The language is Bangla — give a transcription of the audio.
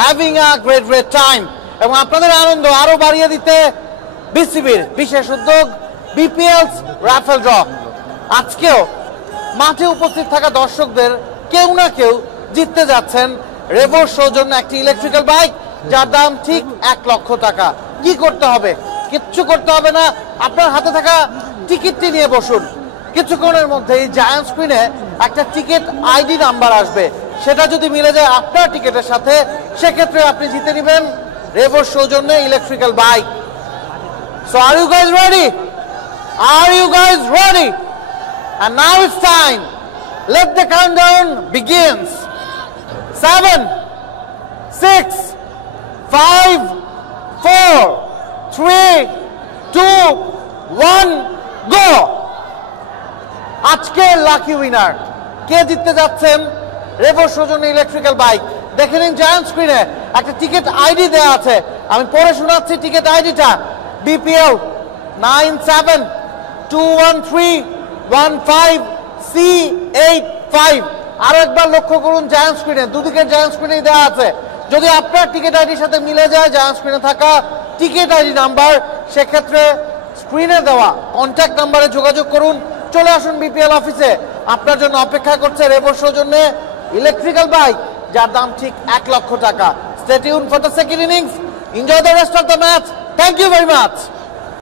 হ্যাভিং আ গ্রেট টাইম এবং আপনাদের আনন্দ আরো বাড়িয়ে দিতে বিসিবির বিশেষ উদ্যোগ বিপিএলস রাফেল ড্র। আজকেও মাঠে উপস্থিত থাকা দর্শকদের কেউ না কেউ জিততে যাচ্ছেন রেভোর সৌজন্য একটি ইলেকট্রিক্যাল বাইক, যার দাম ঠিক 1 লক্ষ টাকা। কি করতে হবে? কিচ্ছু করতে হবে না, আপনার হাতে থাকা টিকিটটি নিয়ে বসুন। কিছুক্ষণের মধ্যেই জায়ান্ট স্ক্রিনে একটা টিকিট আইডি নাম্বার আসবে, সেটা যদি মিলে যায় আপনার টিকিটের সাথে, সেক্ষেত্রে আপনি জিতে নেবেন রেভোর সৌজন্যে electrical bike. So are you guys ready? Are you guys ready? And now it's time. Let the countdown begins. 7, 6, 5, 4, 3, 2, 1, go! আজকের লাকি উইনার কে জিততে যাচ্ছেন রেভোর সৌজন্য ইলেকট্রিক্যাল বাইক? দেখে নিন জায়ান্ট স্ক্রিনে একটা টিকিট আইডি দেওয়া আছে, আমি পড়ে শোনাচ্ছি টিকিট আইডিটা। BPL 972315C85। আরো একবার লক্ষ্য করুন জায়ান্ট স্ক্রিনে, দুদিকে জায়ান্ট স্ক্রিনে দেওয়া আছে। যদি আপনার টিকিট আইডির সাথে মিলে যায় জায়ান্ট স্ক্রিনে থাকা টিকিট আইডি নাম্বার, সেক্ষেত্রে স্ক্রিনে দেওয়া কন্ট্যাক্ট নাম্বারে যোগাযোগ করুন। চলে আসুন বিপিএল অফিসে, আপনার জন্য অপেক্ষা করছে রেভোর সৌজন্য ইলেকট্রিক্যাল বাইক, যার দাম ঠিক 1 লক্ষ টাকা। Stay tuned for the second innings. Enjoy the rest of the match. Thank you very much.